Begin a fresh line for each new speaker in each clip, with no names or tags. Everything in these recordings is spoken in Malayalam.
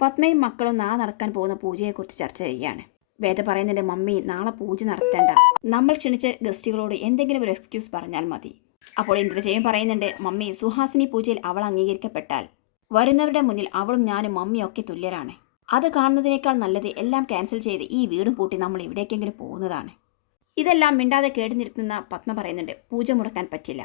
പത്മയും മക്കളും നാളെ നടക്കാൻ പോകുന്ന പൂജയെക്കുറിച്ച് ചർച്ച ചെയ്യുകയാണ്. വേദ പറയുന്നുണ്ട് മമ്മി നാളെ പൂജ നടത്തേണ്ട. നമ്മൾ ക്ഷണിച്ച ഗസ്റ്റുകളോട് എന്തെങ്കിലും ഒരു എക്സ്ക്യൂസ് പറഞ്ഞാൽ മതി. അപ്പോൾ ഇന്ദ്രജയം പറയുന്നുണ്ട് മമ്മി സുഹാസിനി പൂജയിൽ അവൾ അംഗീകരിക്കപ്പെട്ടാൽ വരുന്നവരുടെ മുന്നിൽ അവളും ഞാനും മമ്മിയൊക്കെ തുല്യരാണ്. അത് കാണുന്നതിനേക്കാൾ നല്ലത് എല്ലാം ക്യാൻസൽ ചെയ്ത് ഈ വീടും പൂട്ടി നമ്മൾ എവിടേക്കെങ്കിലും പോകുന്നതാണ്. ഇതെല്ലാം മിണ്ടാതെ കേടു നിൽക്കുന്ന പത്മ പറയുന്നുണ്ട് പൂജ മുടക്കാൻ പറ്റില്ല.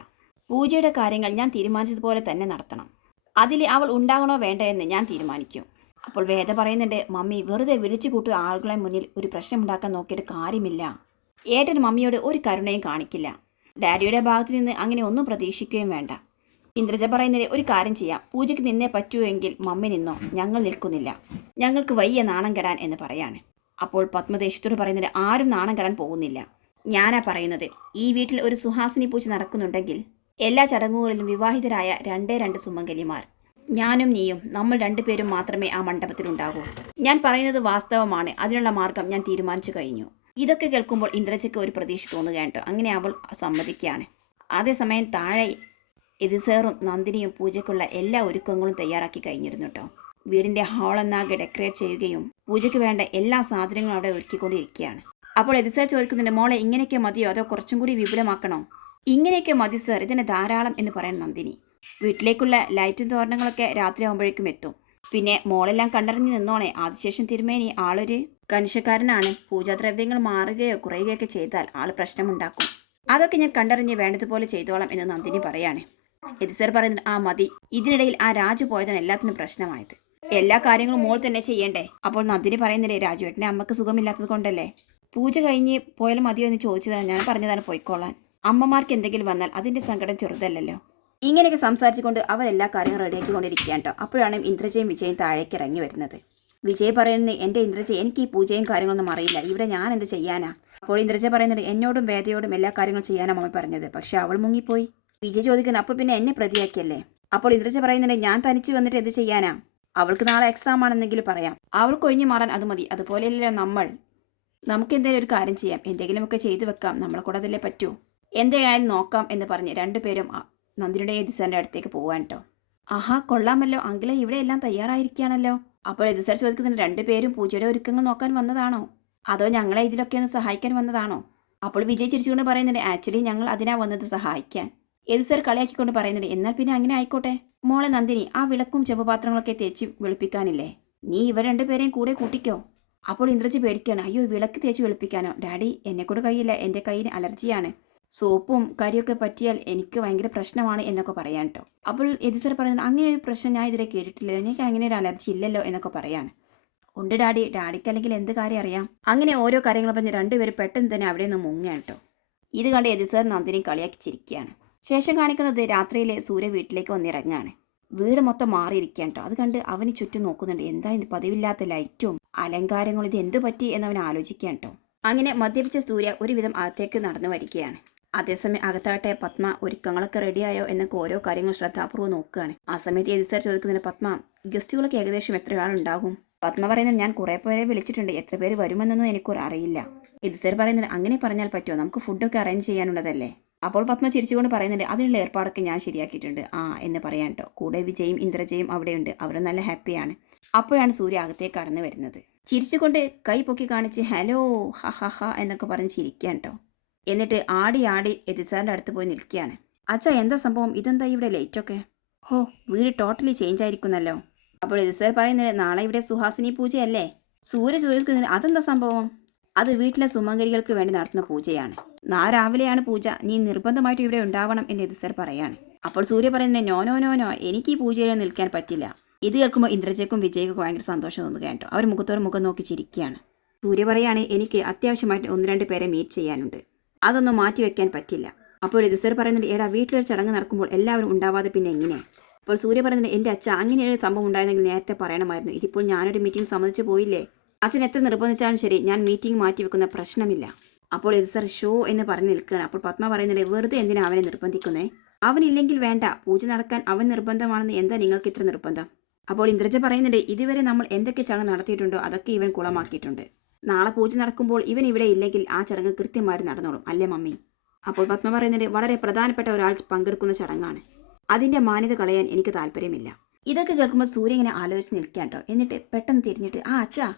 പൂജയുടെ കാര്യങ്ങൾ ഞാൻ തീരുമാനിച്ചതുപോലെ തന്നെ നടത്തണം. അതിൽ അവൾ ഉണ്ടാകണോ വേണ്ടോ എന്ന് ഞാൻ തീരുമാനിക്കും. അപ്പോൾ വേദ പറയുന്നുണ്ട് മമ്മി വെറുതെ വിളിച്ചു കൂട്ടുക ആളുകളെ മുന്നിൽ ഒരു പ്രശ്നമുണ്ടാക്കാൻ നോക്കിയിട്ട് കാര്യമില്ല. ഏട്ടൻ മമ്മിയോട് ഒരു കരുണയും കാണിക്കില്ല. ഡാഡിയുടെ ഭാഗത്ത് നിന്ന് അങ്ങനെ ഒന്നും പ്രതീക്ഷിക്കുകയും വേണ്ട. ഇന്ദ്രജ പറയുന്നതിന് ഒരു കാര്യം ചെയ്യാം. പൂജയ്ക്ക് നിന്നേ പറ്റുമെങ്കിൽ മമ്മി നിന്നോ? ഞങ്ങൾ നിൽക്കുന്നില്ല. ഞങ്ങൾക്ക് വയ്യ നാണം കെടാൻ എന്ന് പറയാണ്. അപ്പോൾ പത്മദേശത്തോട് പറയുന്നത് ആരും നാണം കെടാൻ പോകുന്നില്ല. ഞാനാ പറയുന്നത് ഈ വീട്ടിൽ ഒരു സുഹാസിനി പൂജ നടക്കുന്നുണ്ടെങ്കിൽ എല്ലാ ചടങ്ങുകളിലും വിവാഹിതരായ രണ്ടേ രണ്ട് സുമംഗലിമാർ. ഞാനും നീയും നമ്മൾ രണ്ടുപേരും മാത്രമേ ആ മണ്ഡപത്തിലുണ്ടാകൂ. ഞാൻ പറയുന്നത് വാസ്തവമാണ്. അതിനുള്ള മാർഗം ഞാൻ തീരുമാനിച്ചു കഴിഞ്ഞു. ഇതൊക്കെ കേൾക്കുമ്പോൾ ഇന്ദ്രജയ്ക്ക് ഒരു പ്രതീക്ഷ തോന്നുകയാണ് അങ്ങനെ അവൾ സമ്മതിക്കുകയാണ്. അതേസമയം താഴെ എതിസേറും നന്ദിനിയും പൂജയ്ക്കുള്ള എല്ലാ ഒരുക്കങ്ങളും തയ്യാറാക്കി കഴിഞ്ഞിരുന്നു കേട്ടോ വീടിന്റെ ഹാളൊന്നാകെ ഡെക്കറേറ്റ് ചെയ്യുകയും പൂജയ്ക്ക് വേണ്ട എല്ലാ സാധനങ്ങളും അവിടെ ഒരുക്കിക്കൊണ്ടിരിക്കുകയാണ്. അപ്പോൾ എതിസേർ ചോദിക്കുന്നുണ്ട് മോളെ ഇങ്ങനെയൊക്കെ മതിയോ? അതോ കുറച്ചും കൂടി വിപുലമാക്കണോ? ഇങ്ങനെയൊക്കെ മതി സർ. ഇതിന് ധാരാളം എന്ന് പറയാൻ നന്ദിനി. വീട്ടിലേക്കുള്ള ലൈറ്റും തോരണങ്ങളൊക്കെ രാത്രി ആകുമ്പോഴേക്കും എത്തും. പിന്നെ മോളെല്ലാം കണ്ടറിഞ്ഞ് നിന്നോണേ ആദിശേഷൻ തിരുമേനി ആളൊരു കനിഷക്കാരനാണ് പൂജാദ്രവ്യങ്ങൾ മാറുകയോ കുറയുകയൊക്കെ ചെയ്താൽ ആൾ പ്രശ്നമുണ്ടാക്കും. അതൊക്കെ ഞാൻ കണ്ടറിഞ്ഞ് വേണ്ടതുപോലെ ചെയ്തോളാം എന്ന് നന്ദിനി പറയാണ്. എതിസർ പറയുന്നത് ആ മതി. ഇതിനിടയിൽ ആ രാജു പോയതാണ് എല്ലാത്തിനും പ്രശ്നമായത്. എല്ലാ കാര്യങ്ങളും മോൾ തന്നെ ചെയ്യണ്ടേ? അപ്പോൾ നന്ദിനി പറയുന്നില്ലേ രാജുവേട്ടനെ അമ്മയ്ക്ക് സുഖമില്ലാത്തത് കൊണ്ടല്ലേ? പൂജ കഴിഞ്ഞ് പോയാൽ മതിയോ? എന്ന് ചോദിച്ചതാണ്. ഞാൻ പറഞ്ഞതാണ് പോയിക്കോളാൻ. അമ്മമാർക്ക് എന്തെങ്കിലും വന്നാൽ അതിന്റെ സങ്കടം ചെറുതല്ലല്ലോ. ഇങ്ങനെയൊക്കെ സംസാരിച്ചുകൊണ്ട് അവരെല്ലാ കാര്യങ്ങളും റെഡിയാക്കിക്കൊണ്ടിരിക്കുകയാണ് കേട്ടോ. അപ്പോഴാണ് ഇന്ദ്രജയും വിജയും താഴേക്ക് ഇറങ്ങി വരുന്നത്. വിജയ് പറയുന്നത് എന്റെ ഇന്ദ്രജ എനിക്ക് ഈ പൂജയും കാര്യങ്ങളൊന്നും അറിയില്ല. ഇവിടെ ഞാൻ എന്ത് ചെയ്യാനാ? അപ്പോൾ ഇന്ദ്രജ പറയുന്നുണ്ട് എന്നോടും വേദയോടും എല്ലാ കാര്യങ്ങളും ചെയ്യാനാണ് മമ്മി പറഞ്ഞത്. പക്ഷേ അവൾ മുങ്ങിപ്പോയി. വിജയ് ചോദിക്കുന്നു അപ്പോൾ പിന്നെ എന്നെ പ്രതിയാക്കിയല്ലേ? അപ്പോൾ ഇന്ദ്രജ പറയുന്നുണ്ട് ഞാൻ തനിച്ച് വന്നിട്ട് എന്ത് ചെയ്യാനാ? അവൾക്ക് നാളെ എക്സാം ആണെന്നെങ്കിൽ പറയാം. അവൾക്ക് ഒഴിഞ്ഞു മാറാൻ അത് മതി. അതുപോലെയല്ലോ നമ്മൾ. നമുക്ക് എന്തെങ്കിലും ഒരു കാര്യം ചെയ്യാം. എന്തെങ്കിലുമൊക്കെ ചെയ്തു വെക്കാം. നമ്മളെ കൂടെ അതല്ലേ പറ്റൂ. എന്തായാലും നോക്കാം എന്ന് പറഞ്ഞ് രണ്ടുപേരും നന്ദിനിയുടെ എതിസാറിന്റെ അടുത്തേക്ക് പോവാൻ കേട്ടോ ആഹാ കൊള്ളാമല്ലോ. അങ്കിളെ ഇവിടെ എല്ലാം തയ്യാറായിരിക്കുകയാണല്ലോ. അപ്പോൾ എതിസാർ ചോദിക്കുന്നുണ്ട് രണ്ടുപേരും പൂജയുടെ ഒരുക്കങ്ങൾ നോക്കാൻ വന്നതാണോ? അതോ ഞങ്ങളെ ഇതിലൊക്കെ ഒന്ന് സഹായിക്കാൻ വന്നതാണോ? അപ്പോൾ വിജയ് ചിരിച്ചുകൊണ്ട് പറയുന്നുണ്ട് ആക്ച്വലി ഞങ്ങൾ അതിനാ വന്നത് സഹായിക്കാൻ. എതിസാർ കളിയാക്കിക്കൊണ്ട് പറയുന്നുണ്ട് എന്നാൽ പിന്നെ അങ്ങനെ ആയിക്കോട്ടെ. മോളെ നന്ദിനി ആ വിളക്കും ചെമ്പുപാത്രങ്ങളൊക്കെ തേച്ച് വെളുപ്പിക്കാനില്ലേ? നീ ഇവർ രണ്ടുപേരെയും കൂടെ കൂട്ടിക്കോ. അപ്പോൾ ഇന്ദ്രജി പേടിക്കാണ് അയ്യോ വിളക്ക് തേച്ച് വെളുപ്പിക്കാനോ? ഡാഡി എന്നെക്കൂടെ കഴിയില്ല. എന്റെ കയ്യിന് അലർജിയാണ്. സോപ്പും കരിയൊക്കെ പറ്റിയാൽ എനിക്ക് ഭയങ്കര പ്രശ്നമാണ് എന്നൊക്കെ പറയാൻ കേട്ടോ അപ്പോൾ എദിസർ പറയുന്നത് അങ്ങനെ ഒരു പ്രശ്നം ഞാൻ ഇതുവരെ കേട്ടിട്ടില്ല എനിക്ക് അങ്ങനെ ഒരു അലർജി ഇല്ലല്ലോ എന്നൊക്കെ പറയാണ്. ഉണ്ട് ഡാഡി. ഡാഡിക്ക് അല്ലെങ്കിൽ എന്ത് കാര്യം അറിയാം. അങ്ങനെ ഓരോ കാര്യങ്ങൾ പറഞ്ഞ് രണ്ടുപേരും പെട്ടെന്ന് തന്നെ അവിടെ നിന്ന് മുങ്ങാൻ കേട്ടോ ഇത് കണ്ട് എതിസർ നന്ദിനി കളിയാക്കി ചിരിക്കുകയാണ് ശേഷം കാണിക്കുന്നത് രാത്രിയിലെ സൂര്യ വീട്ടിലേക്ക് വന്നിറങ്ങാണ്. വീട് മൊത്തം മാറിയിരിക്കാൻ കേട്ടോ അത് കണ്ട് അവന് ചുറ്റും നോക്കുന്നുണ്ട്. എന്താ ഇത് പതിവില്ലാത്ത ലൈറ്റും അലങ്കാരങ്ങളും? ഇത് എന്തു പറ്റി അവൻ ആലോചിക്കാൻ കേട്ടോ അങ്ങനെ മദ്യപിച്ച സൂര്യ ഒരുവിധം അകത്തേക്ക് നടന്നു വരികയാണ്. അതേസമയം അകത്താട്ടെ പത്മ ഒരുക്കങ്ങളൊക്കെ റെഡിയായോ എന്നൊക്കെ ഓരോ കാര്യങ്ങൾ ശ്രദ്ധാപൂർവം നോക്കുകയാണ്. ആ സമയത്ത് എതിസാർ ചോദിക്കുന്നതിന് പത്മ ഗസ്റ്റുകളൊക്കെ ഏകദേശം എത്ര ആളുണ്ടാകും? പത്മ പറയുന്നത് ഞാൻ കുറേ പേരെ വിളിച്ചിട്ടുണ്ട്. എത്ര പേര് വരുമെന്നൊന്നും എനിക്കൊരു അറിയില്ല. എതിസാർ പറയുന്നത് അങ്ങനെ പറഞ്ഞാൽ പറ്റുമോ? നമുക്ക് ഫുഡൊക്കെ അറേഞ്ച് ചെയ്യാനുള്ളതല്ലേ? അപ്പോൾ പത്മ ചിരിച്ചുകൊണ്ട് പറയുന്നുണ്ട് അതിനുള്ള ഏർപ്പാടൊക്കെ ഞാൻ ശരിയാക്കിയിട്ടുണ്ട്. ആ എന്ന് പറയാൻ കേട്ടോ. കൂടെ വിജയും ഇന്ദ്രജയും അവിടെയുണ്ട്. അവർ നല്ല ഹാപ്പിയാണ്. അപ്പോഴാണ് സൂര്യ അകത്തേക്ക് കടന്നു വരുന്നത്. ചിരിച്ചുകൊണ്ട് കൈ പൊക്കി കാണിച്ച് ഹലോ ഹ ഹ ഹ എന്നൊക്കെ പറഞ്ഞ് ചിരിക്കാൻ കേട്ടോ. എന്നിട്ട് ആടി ആടി എത്തിസാറിന്റെ അടുത്ത് പോയി നിൽക്കുകയാണ്. അച്ഛ എന്താ സംഭവം? ഇതെന്താ ഇവിടെ ലേറ്റൊക്കെ ഓ വീട് ടോട്ടലി ചേഞ്ച് ആയിരിക്കുന്നല്ലോ. അപ്പോൾ എതിസാർ പറയുന്നത് നാളെ ഇവിടെ സുഹാസിനി പൂജയല്ലേ? സൂര്യ ചോദിക്കുന്നത് അതെന്താ സംഭവം? അത് വീട്ടിലെ സുമംഗരികൾക്ക് വേണ്ടി നടത്തുന്ന പൂജയാണ്. നാ രാവിലെയാണ് പൂജ. നീ നിർബന്ധമായിട്ട് ഇവിടെ ഉണ്ടാവണം എന്ന് എതിസാർ പറയാണ്. അപ്പോൾ സൂര്യ പറയുന്നത് നോ നോ നോ നോ. എനിക്ക് ഈ പൂജയിൽ നിൽക്കാൻ പറ്റില്ല. ഇത് കേൾക്കുമ്പോൾ ഇന്ദ്രജയ്ക്കും വിജയ്ക്കും ഭയങ്കര സന്തോഷം തോന്നുക കേട്ടോ. അവർ മുഖത്തോട് മുഖം നോക്കി ചിരിക്കുകയാണ്. സൂര്യ പറയാണ് എനിക്ക് അത്യാവശ്യമായിട്ട് ഒന്ന് രണ്ട് പേരെ മീറ്റ് ചെയ്യാനുണ്ട്. അതൊന്നും മാറ്റി വെക്കാൻ പറ്റില്ല. അപ്പോൾ എതിസർ പറയുന്നുണ്ട് ഏടാ വീട്ടിലൊരു ചടങ്ങ് നടക്കുമ്പോൾ എല്ലാവരും ഉണ്ടാവാതെ പിന്നെ എങ്ങനെ? അപ്പോൾ സൂര്യ പറയുന്നുണ്ട് എന്റെ അച്ഛ അങ്ങനെയൊരു സംഭവം ഉണ്ടായിരുന്നെങ്കിൽ നേരത്തെ പറയണമായിരുന്നു. ഇതിപ്പോൾ ഞാനൊരു മീറ്റിംഗ് സമ്മതിച്ചു പോയില്ലേ? അച്ഛൻ എത്ര നിർബന്ധിച്ചാലും ശരി ഞാൻ മീറ്റിംഗ് മാറ്റി വെക്കുന്ന പ്രശ്നമില്ല. അപ്പോൾ എതിസർ ഷോ എന്ന് പറഞ്ഞ് നിൽക്കുകയാണ്. അപ്പോൾ പത്മ പറയുന്നുണ്ട് വെറുതെ എന്തിനാ അവനെ നിർബന്ധിക്കുന്നേ? അവനില്ലെങ്കിൽ വേണ്ട. പൂജ നടക്കാൻ അവൻ നിർബന്ധമാണെന്ന് എന്താ നിങ്ങൾക്ക് ഇത്ര നിർബന്ധം? അപ്പോൾ ഇന്ദ്രജ പറയുന്നുണ്ട് ഇതുവരെ നമ്മൾ എന്തൊക്കെ ചടങ്ങ് നടത്തിയിട്ടുണ്ടോ അതൊക്കെ ഇവൻ കുളമാക്കിയിട്ടുണ്ട്. നാളെ പൂജ നടക്കുമ്പോൾ ഇവൻ ഇവിടെ ഇല്ലെങ്കിൽ ആ ചടങ്ങ് കൃത്യമായി നടന്നോളും അല്ലേ മമ്മി? അപ്പോൾ പത്മ പറയുന്നത് വളരെ പ്രധാനപ്പെട്ട ഒരാൾ പങ്കെടുക്കുന്ന ചടങ്ങാണ്. അതിന്റെ മാന്യത കളയാൻ എനിക്ക് താല്പര്യമില്ല. ഇതൊക്കെ കേൾക്കുമ്പോൾ സൂര്യ ഇങ്ങനെ ആലോചിച്ച് നിൽക്കാൻ കേട്ടോ. എന്നിട്ട് പെട്ടെന്ന് തിരിഞ്ഞിട്ട് ആ അച്ഛാ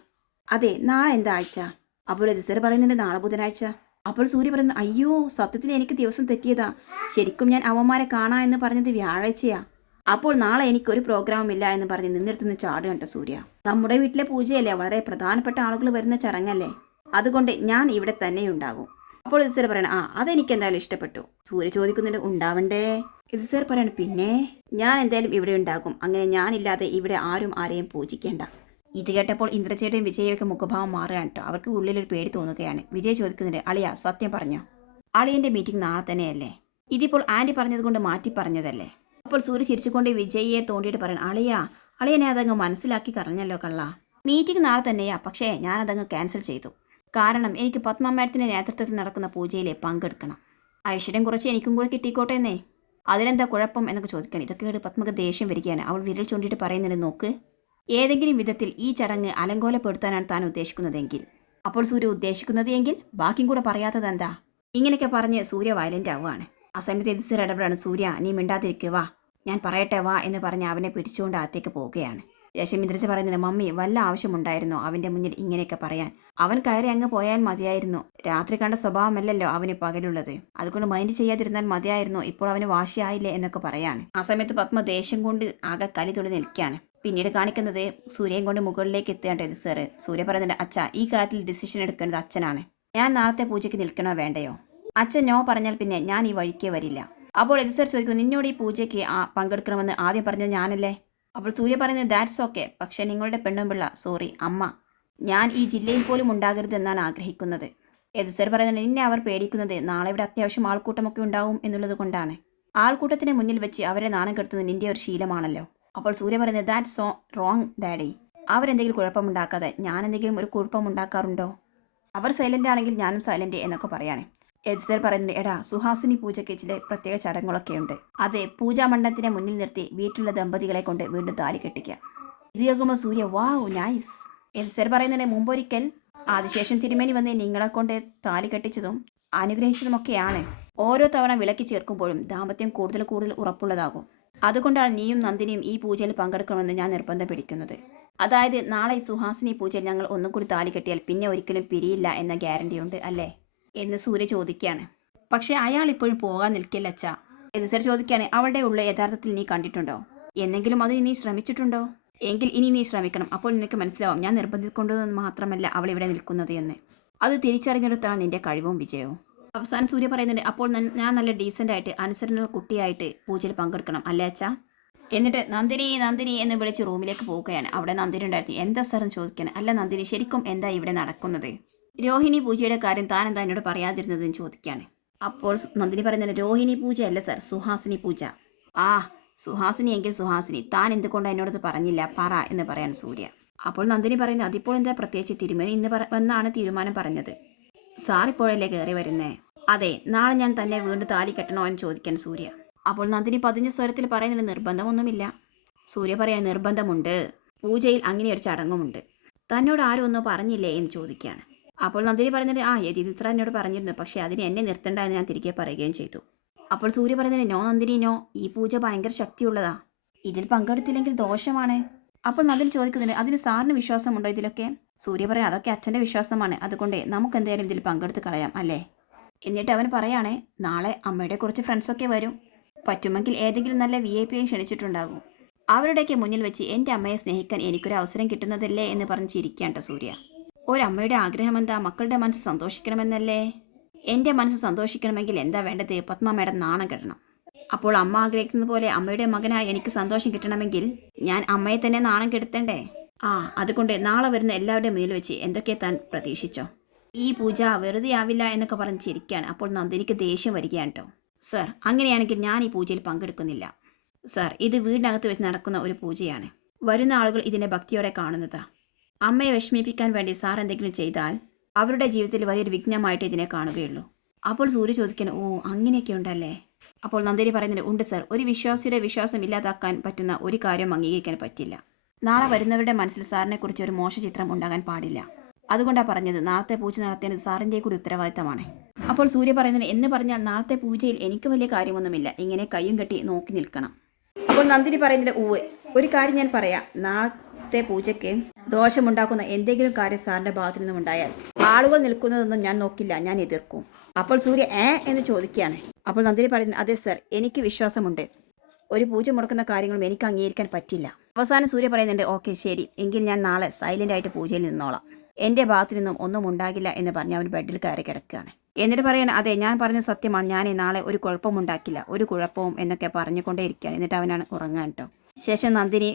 അതെ നാളെ എന്താ ആഴ്ച? അപ്പോൾ എതിസർ പറയുന്നുണ്ട് നാളെ ബുധനാഴ്ച. അപ്പോൾ സൂര്യ പറയുന്നു അയ്യോ സത്യത്തിൽ എനിക്ക് ദിവസം തെറ്റിയതാ. ശരിക്കും ഞാൻ അവന്മാരെ കാണാ എന്ന് പറഞ്ഞത് വ്യാഴാഴ്ചയാ. അപ്പോൾ നാളെ എനിക്കൊരു പ്രോഗ്രാമില്ല എന്ന് പറഞ്ഞ് നിന്നിടത്തുനിന്ന് ചാടുക കേട്ടോ സൂര്യ. നമ്മുടെ വീട്ടിലെ പൂജയല്ലേ? വളരെ പ്രധാനപ്പെട്ട ആളുകൾ വരുന്ന ചടങ്ങല്ലേ? അതുകൊണ്ട് ഞാൻ ഇവിടെ തന്നെ ഉണ്ടാകും അപ്പോൾ ഇത് സാർ പറയണം ആ അതെനിക്ക് എന്തായാലും ഇഷ്ടപ്പെട്ടു. സൂര്യ ചോദിക്കുന്നുണ്ട് ഉണ്ടാവണ്ടേ? ഇത് സാർ പറയണം പിന്നെ? ഞാൻ എന്തായാലും ഇവിടെ ഉണ്ടാകും. അങ്ങനെ ഞാനില്ലാതെ ഇവിടെ ആരും ആരെയും പൂജിക്കേണ്ട. ഇത് കേട്ടപ്പോൾ ഇന്ദ്രജയുടെയും വിജയൊക്കെ മുഖഭാവം മാറുകയാണ് കേട്ടോ. അവർക്ക് ഉള്ളിലൊരു പേടി തോന്നുകയാണ്. വിജയ് ചോദിക്കുന്നുണ്ട് അളിയാ സത്യം പറഞ്ഞോ? അളിയന്റെ മീറ്റിംഗ് നാളെ തന്നെയല്ലേ? ഇതിപ്പോൾ ആന്റി പറഞ്ഞതുകൊണ്ട് മാറ്റി പറഞ്ഞതല്ലേ? അപ്പോൾ സൂര്യ ചിരിച്ചുകൊണ്ട് വിജയിയെ തോണ്ടിയിട്ട് പറയണം. അളിയ അളിയനെ അതങ്ങ് മനസ്സിലാക്കി പറഞ്ഞല്ലോ കള്ള. മീറ്റിംഗ് നാളെ തന്നെയാ പക്ഷേ ഞാനതങ്ങ് ക്യാൻസൽ ചെയ്തു. കാരണം എനിക്ക് പത്മമ്മേടത്തിന്റെ നേതൃത്വത്തിൽ നടക്കുന്ന പൂജയിൽ പങ്കെടുക്കണം. ഐശ്വര്യം കുറച്ച് എനിക്കും കൂടെ കിട്ടിക്കോട്ടെ എന്നേ. അതിനെന്താ കുഴപ്പം എന്നൊക്കെ ചോദിക്കാൻ ഇതൊക്കെ കേട്ട് പത്മക്ക് ദേഷ്യം വരികയാണ്. അവൾ വിരൽ ചൂണ്ടിയിട്ട് പറയുന്നുണ്ട് നോക്ക് ഏതെങ്കിലും വിധത്തിൽ ഈ ചടങ്ങ് അലങ്കോലപ്പെടുത്താനാണ് താൻ ഉദ്ദേശിക്കുന്നതെങ്കിൽ. അപ്പോൾ സൂര്യ ഉദ്ദേശിക്കുന്നത് എങ്കിൽ ബാക്കിയും കൂടെ പറയാത്തത് എന്താ? ഇങ്ങനെയൊക്കെ പറഞ്ഞ് സൂര്യ വയലന്റ് ആവുകയാണ്. ആ സമയത്ത് എതിർ ഇടപെടാണ് സൂര്യ നീ മിണ്ടാതിരിക്കുക വാ. ഞാൻ പറയട്ടെ വാ എന്ന് പറഞ്ഞ് അവനെ പിടിച്ചുകൊണ്ട് അകത്തേക്ക് പോവുകയാണ്. ശേഷം ഇന്ദ്രജ പറയുന്നത് മമ്മി വല്ല ആവശ്യമുണ്ടായിരുന്നു അവന്റെ മുന്നിൽ ഇങ്ങനെയൊക്കെ പറയാൻ? അവൻ കയറി അങ്ങ് പോയാൽ മതിയായിരുന്നു. രാത്രി കണ്ട സ്വഭാവമല്ലല്ലോ അവന് പകലുള്ളത്. അതുകൊണ്ട് മൈൻഡ് ചെയ്യാതിരുന്നാൽ മതിയായിരുന്നു. ഇപ്പോൾ അവന് വാശിയായില്ലേ എന്നൊക്കെ പറയാണ്. ആ സമയത്ത് പത്മ ദേഷ്യം കൊണ്ട് ആകെ കലി തുള്ളി നിൽക്കുകയാണ്. പിന്നീട് കാണിക്കുന്നത് സൂര്യൻ കൊണ്ട് മുകളിലേക്ക് എത്തുകയാണ് ഇത് സാറ് സൂര്യ പറയുന്നുണ്ട് അച്ഛ ഈ കാര്യത്തിൽ ഡിസിഷൻ എടുക്കേണ്ടത് അച്ഛനാണ്. ഞാൻ നാളത്തെ പൂജയ്ക്ക് നിൽക്കണോ വേണ്ടയോ? അച്ഛൻ നോ പറഞ്ഞാൽ പിന്നെ ഞാൻ ഈ വഴിക്കേ വരില്ല. അപ്പോൾ ഇത് സാർ ചോദിക്കുന്നു നിന്നോട് ഈ പൂജയ്ക്ക് പങ്കെടുക്കണമെന്ന് ആദ്യം പറഞ്ഞത് ഞാനല്ലേ? അപ്പോൾ സൂര്യ പറയുന്നത് ദാറ്റ്സ് ഓക്കെ പക്ഷേ നിങ്ങളുടെ പെണ്ണുമ്പിള്ള സോറി അമ്മ. ഞാൻ ഈ ജില്ലയിൽ പോലും ഉണ്ടാകരുതെന്നാണ് ആഗ്രഹിക്കുന്നത്. എതിസർ പറയുന്നത് നിന്നെ അവർ പേടിക്കുന്നത് നാളെ ഇവിടെ അത്യാവശ്യം ആൾക്കൂട്ടമൊക്കെ ഉണ്ടാവും എന്നുള്ളത് കൊണ്ടാണ്. ആൾക്കൂട്ടത്തിന് മുന്നിൽ വെച്ച് അവരെ നാണം കെടുത്തുന്നത് നിന്റെ ഒരു ശീലമാണല്ലോ. അപ്പോൾ സൂര്യ പറയുന്നത് ദാറ്റ് സോ റോങ് ഡാഡി അവരെന്തെങ്കിലും കുഴപ്പമുണ്ടാക്കാതെ ഞാൻ എന്തെങ്കിലും ഒരു കുഴപ്പമുണ്ടാക്കാറുണ്ടോ അവർ സൈലന്റ് ആണെങ്കിൽ ഞാനും സൈലന്റ് എന്നൊക്കെ പറയാണ്. എഡ്സർ പറയുന്നുണ്ട് എടാ സുഹാസിനി പൂജയ്ക്ക് ചില പ്രത്യേക ചടങ്ങുകളൊക്കെ ഉണ്ട് അതെ പൂജാ മണ്ഡപത്തിനെ മുന്നിൽ നിർത്തി വീട്ടിലുള്ള ദമ്പതികളെ കൊണ്ട് വീണ്ടും താലി കെട്ടിക്കുക ഇത് കേൾക്കുമ്പോൾ സൂര്യ വാവ് നൈസ്. എൽസർ പറയുന്നുണ്ട് മുമ്പൊരിക്കൽ ആദിശേഷൻ തിരുമേനി വന്ന് നിങ്ങളെ കൊണ്ട് താലി കെട്ടിച്ചതും അനുഗ്രഹിച്ചതുമൊക്കെയാണ്. ഓരോ തവണ വിളക്കി ചേർക്കുമ്പോഴും ദാമ്പത്യം കൂടുതൽ കൂടുതൽ ഉറപ്പുള്ളതാകും. അതുകൊണ്ടാണ് നീയും നന്ദിനിയും ഈ പൂജയിൽ പങ്കെടുക്കണമെന്ന് ഞാൻ നിർബന്ധം പിടിക്കുന്നത്. അതായത് നാളെ സുഹാസിനി പൂജയിൽ ഞങ്ങൾ ഒന്നും കൂടി താലി കെട്ടിയാൽ പിന്നെ ഒരിക്കലും പിരിയില്ല എന്ന ഗ്യാരണ്ടിയുണ്ട് അല്ലേ? എന്ന് സൂര്യ ചോദിക്കുകയാണ്. പക്ഷെ അയാൾ ഇപ്പോഴും പോകാൻ നിൽക്കില്ല അച്ഛ എന്ന് സർ ചോദിക്കുകയാണ്. അവളുടെ ഉള്ള യഥാർത്ഥത്തിൽ നീ കണ്ടിട്ടുണ്ടോ? എന്നെങ്കിലും അത് നീ ശ്രമിച്ചിട്ടുണ്ടോ? എങ്കിൽ ഇനി നീ ശ്രമിക്കണം. അപ്പോൾ നിനക്ക് മനസ്സിലാവും. ഞാൻ നിർബന്ധിക്കൊണ്ടെന്ന് മാത്രമല്ല അവൾ ഇവിടെ നിൽക്കുന്നത് എന്ന്. അത് തിരിച്ചറിഞ്ഞെടുത്താണ് നിന്റെ കഴിവും വിജയവും. അവസാനം സൂര്യ പറയുന്നുണ്ട് അപ്പോൾ ഞാൻ നല്ല ഡീസന്റ് ആയിട്ട് അനുസരണ കുട്ടിയായിട്ട് പൂജയിൽ പങ്കെടുക്കണം അല്ലേ അച്ഛാ? എന്നിട്ട് നന്ദിനി നന്ദിനി എന്ന് വിളിച്ച് റൂമിലേക്ക് പോവുകയാണ്. അവിടെ നന്ദിനി ഉണ്ടായിരുന്നു. എന്താ സാറെന്ന് ചോദിക്കാൻ അല്ല നന്ദിനി ശരിക്കും എന്താ ഇവിടെ നടക്കുന്നത്? രോഹിണി പൂജയുടെ കാര്യം താൻ എന്താ എന്നോട് പറയാതിരുന്നതെന്ന് ചോദിക്കുകയാണ് അപ്പോൾ നന്ദിനി പറയുന്നത് രോഹിണി പൂജ അല്ല സാർ സുഹാസിനി പൂജ. ആ സുഹാസിനി എങ്കിൽ സുഹാസിനി താൻ എന്തുകൊണ്ട് എന്നോടത് പറഞ്ഞില്ല പറ എന്ന് പറയാൻ സൂര്യ. അപ്പോൾ നന്ദിനി പറയുന്നത് അതിപ്പോൾ എന്താ പ്രത്യേകിച്ച് തിരുമേനി ഇന്ന് വന്നാണ് തീരുമാനം പറഞ്ഞത്. സാർ ഇപ്പോഴല്ലേ കയറി വരുന്നേ? അതെ നാളെ ഞാൻ തന്നെ വീണ്ടും താലി കെട്ടണോ എന്ന് ചോദിക്കാൻ സൂര്യ. അപ്പോൾ നന്ദിനി പതിഞ്ഞ സ്വരത്തിൽ പറയുന്നതിന് നിർബന്ധമൊന്നുമില്ല. സൂര്യ പറയാൻ നിർബന്ധമുണ്ട്. പൂജയിൽ അങ്ങനെ ഒരു ചടങ്ങുമുണ്ട്. തന്നോട് ആരും ഒന്നും പറഞ്ഞില്ലേ എന്ന് ചോദിക്കുകയാണ് അപ്പോൾ നന്ദിനി പറയുന്നത് ആ യതിത്ര എന്നോട് പറഞ്ഞിരുന്നു. പക്ഷേ അതിന് എന്നെ നിർത്തണ്ട എന്ന് ഞാൻ തിരികെ പറയുകയും ചെയ്തു. അപ്പോൾ സൂര്യ പറയുന്നത് നോ നന്ദിനി നോ. ഈ പൂജ ഭയങ്കര ശക്തിയുള്ളതാ. ഇതിൽ പങ്കെടുത്തില്ലെങ്കിൽ ദോഷമാണ്. അപ്പോൾ നന്ദിനി ചോദിക്കുന്നുണ്ട് അതിന് സാറിന് വിശ്വാസമുണ്ടോ ഇതിലൊക്കെ? സൂര്യ പറയാം അതൊക്കെ അച്ഛന്റെ വിശ്വാസമാണ്. അതുകൊണ്ട് നമുക്ക് എന്തായാലും ഇതിൽ പങ്കെടുത്ത് കളയാം അല്ലേ? എന്നിട്ട് അവൻ പറയാണേ നാളെ അമ്മയുടെ കുറച്ച് ഫ്രണ്ട്സൊക്കെ വരും. പറ്റുമെങ്കിൽ ഏതെങ്കിലും നല്ല വി ഐ പിയും ക്ഷണിച്ചിട്ടുണ്ടാകും. അവരുടെയൊക്കെ മുന്നിൽ വെച്ച് എന്റെ അമ്മയെ സ്നേഹിക്കാൻ എനിക്കൊരു അവസരം കിട്ടുന്നതല്ലേ എന്ന് പറഞ്ഞ് ചിരിക്കാണ്ട സൂര്യ. ഒരമ്മയുടെ ആഗ്രഹം എന്താ മക്കളുടെ മനസ്സ് സന്തോഷിക്കണമെന്നല്ലേ? എന്റെ മനസ്സ് സന്തോഷിക്കണമെങ്കിൽ എന്താ വേണ്ടത്? പത്മ മേഡം നാണം കെട്ടണം. അപ്പോൾ അമ്മ ആഗ്രഹിക്കുന്ന പോലെ അമ്മയുടെ മകനായി എനിക്ക് സന്തോഷം കിട്ടണമെങ്കിൽ ഞാൻ അമ്മയെ തന്നെ നാണം കെടുത്തണ്ടേ? ആ അതുകൊണ്ട് നാളെ വരുന്ന എല്ലാവരുടെ മേൽ വെച്ച് എന്തൊക്കെ താൻ പ്രതീക്ഷിച്ചോ? ഈ പൂജ വെറുതെ ആവില്ല എന്നൊക്കെ പറഞ്ഞ് ചിരിക്കുകയാണ് അപ്പോൾ നന്ദിനിക്ക് ദേഷ്യം വരികയാണ് കേട്ടോ. സർ അങ്ങനെയാണെങ്കിൽ ഞാൻ ഈ പൂജയിൽ പങ്കെടുക്കുന്നില്ല. സർ ഇത് വീടിനകത്ത് വെച്ച് നടക്കുന്ന ഒരു പൂജയാണ്. വരുന്ന ആളുകൾ ഇതിനെ ഭക്തിയോടെ കാണുന്നതാ. അമ്മയെ വിഷമിപ്പിക്കാൻ വേണ്ടി സാർ എന്തെങ്കിലും ചെയ്താൽ അവരുടെ ജീവിതത്തിൽ വലിയൊരു വിഘ്നമായിട്ട് ഇതിനെ കാണുകയുള്ളൂ. അപ്പോൾ സൂര്യ ചോദിക്കാൻ ഓ അങ്ങനെയൊക്കെ ഉണ്ടല്ലേ? അപ്പോൾ നന്ദിനി പറയുന്നത് ഉണ്ട് സർ. ഒരു വിശ്വാസിയുടെ വിശ്വാസം ഇല്ലാതാക്കാൻ പറ്റുന്ന ഒരു കാര്യം അംഗീകരിക്കാൻ പറ്റില്ല. നാളെ വരുന്നവരുടെ മനസ്സിൽ സാറിനെക്കുറിച്ച് ഒരു മോശ ചിത്രം ഉണ്ടാകാൻ പാടില്ല. അതുകൊണ്ടാണ് പറഞ്ഞത് നാളത്തെ പൂജ നടത്തേണ്ടത് സാറിന്റെ കൂടി ഉത്തരവാദിത്തമാണ്. അപ്പോൾ സൂര്യ പറയുന്നത് എന്ന് പറഞ്ഞാൽ നാളത്തെ പൂജയിൽ എനിക്ക് വലിയ കാര്യമൊന്നുമില്ല. ഇങ്ങനെ കയ്യും കെട്ടി നോക്കി നിൽക്കണം. അപ്പോൾ നന്ദിനി പറയുന്നത് ഊവ് ഒരു കാര്യം ഞാൻ പറയാം. നാളത്തെ പൂജയ്ക്ക് ദോഷമുണ്ടാക്കുന്ന എന്തെങ്കിലും കാര്യം സാറിന്റെ ഭാഗത്തു നിന്നും ഉണ്ടായാൽ ആളുകൾ നിൽക്കുന്നതൊന്നും ഞാൻ നോക്കില്ല ഞാൻ എതിർക്കും. അപ്പോൾ സൂര്യ ഏ? എന്ന് ചോദിക്കുകയാണ്. അപ്പോൾ നന്ദിനി പറയുന്നത് അതെ സർ എനിക്ക് വിശ്വാസമുണ്ട്. ഒരു പൂജ മുടക്കുന്ന കാര്യങ്ങളും എനിക്ക് അംഗീകരിക്കാൻ പറ്റില്ല. അവസാനം സൂര്യ പറയുന്നുണ്ട് ഓക്കെ ശരി. എങ്കിൽ ഞാൻ നാളെ സൈലന്റ് ആയിട്ട് പൂജയിൽ നിന്നോളാം. എന്റെ ഭാഗത്തു നിന്നും ഒന്നും ഉണ്ടാകില്ല എന്ന് പറഞ്ഞ് അവൻ ബെഡിൽ കയറി കിടക്കുകയാണ്. എന്നിട്ട് പറയണം അതെ ഞാൻ പറഞ്ഞ സത്യമാണ്. ഞാൻ നാളെ ഒരു കുഴപ്പമുണ്ടാക്കില്ല. ഒരു കുഴപ്പവും എന്നൊക്കെ പറഞ്ഞുകൊണ്ടേ ഇരിക്കുകയാണ് എന്നിട്ട് അവനാണ് ഉറങ്ങാൻ കേട്ടോ. ശേഷം നന്ദിനി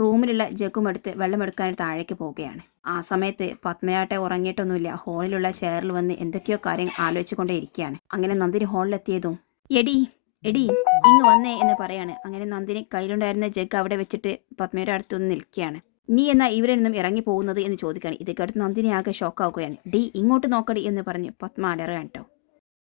റൂമിലുള്ള ജഗ്ഗുമെടുത്ത് വെള്ളമെടുക്കാൻ താഴേക്ക് പോവുകയാണ്. ആ സമയത്ത് പത്മയാട്ടെ ഉറങ്ങിയിട്ടൊന്നുമില്ല. ഹോളിലുള്ള ചെയറിൽ വന്ന് എന്തൊക്കെയോ കാര്യം ആലോചിച്ചുകൊണ്ടേ ഇരിക്കുകയാണ്. അങ്ങനെ നന്ദിനി ഹോളിലെത്തിയതും എടി എടി ഇങ്ങ് വന്നേ എന്ന് പറയാണ്. അങ്ങനെ നന്ദിനി കയ്യിലുണ്ടായിരുന്ന ജഗ് അവിടെ വെച്ചിട്ട് പത്മയുടെ അടുത്ത് ഒന്ന് നിൽക്കുകയാണ്. നീ എന്നാ ഇവരിൽ നിന്നും ഇറങ്ങി പോകുന്നത്? എന്ന് ചോദിക്കുകയാണ്. ഇത് കേട്ട് നന്ദിനി ആകെ ഷോക്കാവുകയാണ് ഡി ഇങ്ങോട്ട് നോക്കടി എന്ന് പറഞ്ഞ് പത്മ അലറുകയാണ് കേട്ടോ.